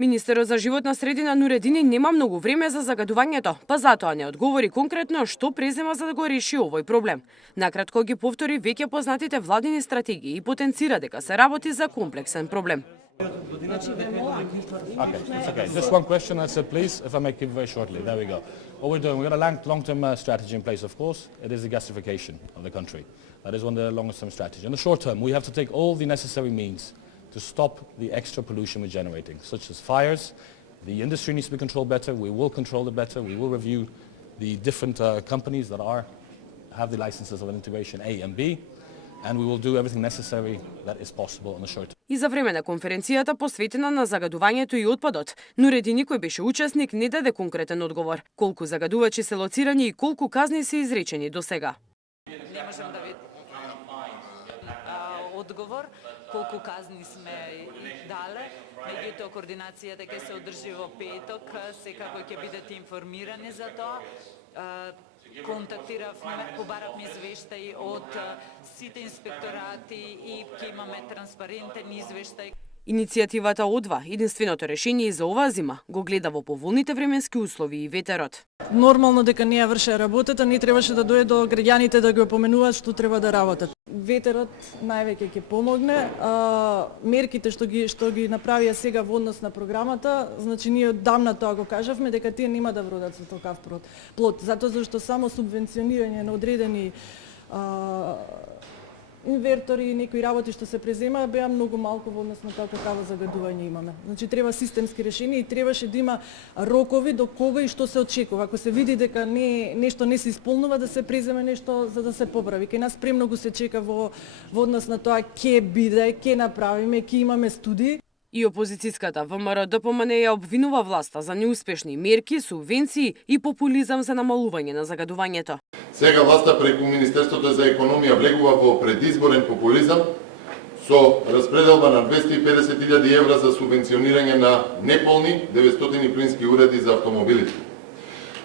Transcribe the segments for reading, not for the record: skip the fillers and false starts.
Министерот за животна средина Нуредини нема многу време за загадувањето, па затоа не одговори конкретно што презема за да го реши овој проблем. Накратко ги повтори веќе познатите владини стратегии и потенцира дека се работи за комплексен проблем. Okay, it's okay. Just one question, I said, please, if I may keep very shortly. There we go. What we're doing, we've got a long-term strategy in place, of course. It is the gasification of the country. That is one of the longest-term strategies. In the short term, we have to take all the necessary means to stop the extra pollution we're generating, such as fires. The industry needs to be controlled better. We will control it better. We will review the different companies that have the licenses of integration A and B. And we will do everything necessary that is possible in the short term. И за време на конференцијата посветена на загадувањето и отпадот, Нуредини кој беше учесник не даде конкретен одговор. Колку загадувачи се лоцирани и колку казни се изречени до сега. Не можам да ви одговор колку казни сме дале, меѓутоа координацијата ќе се одржи во петок, секако ќе бидете информирани за тоа. Контактиравме, побаравме извештаи од сите инспекторати и ќе имаме транспарентен извештај. Иницијативата одва единственото решение и за оваа зима го гледа во поволните временски услови и ветерот. Нормално дека не ја врше работата, не требаше да дојде до граѓаните да го поменуваат што треба да работат. Ветерот највеќе ќе помогне, мерките што ги направија сега во однос на програмата, значи ние одамна тоа го кажавме дека тие нема да вродат со такав плод, затоа зашто само субвенционирање на одредени инвертори и некои работи што се преземаа беа многу малку во однос на тоа какаво загадување имаме. Значи треба системски решение и требаше да има рокови до кога и што се очекува. Ако се види дека нешто не се исполнува, да се преземе нешто за да се поправи. Кај нас премногу се чека во однос на тоа ќе биде, ќе направиме, ќе имаме студии. И опозицијската ВМРО-ДПМН ја обвинува власта за неуспешни мерки, субвенции и популизам за намалување на загадувањето. Сега власта преку Министерството за економија влегува во предизборен популизам со распределба на 250.000 евра за субвенционирање на неполни 900 плински уреди за автомобилите.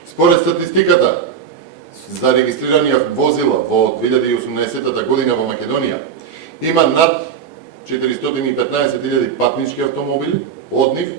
Според статистиката за регистрирани возила во 2018 година во Македонија има над 415.000 патнички автомобили, од нив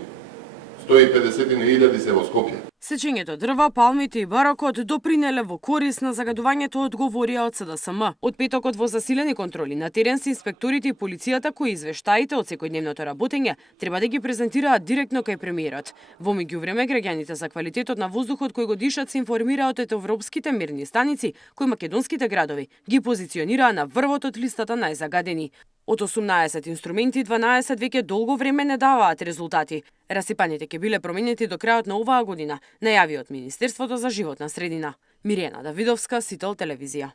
150.000 се во Скопје. Сечењето дрва, палмите и барокот допринеле во корис на загадувањето, одговорија од СДСМ. Од петокот во засилени контроли на терен се инспекторите и полицијата кои извештаите од секојдневното работење треба да ги презентираат директно кај премиерот. Во меѓувреме граѓаните за квалитетот на воздухот кој го дишат се информираат од европските мерни станици кои македонските градови ги позиционираа на врвот од листата најзагадени. Од 18 инструменти, 12 веќе долго време не даваат резултати. Расипаните ќе биле променети до крајот на оваа година, најави од Министерството за животна средина. Мирена Давидовска, Сител телевизија.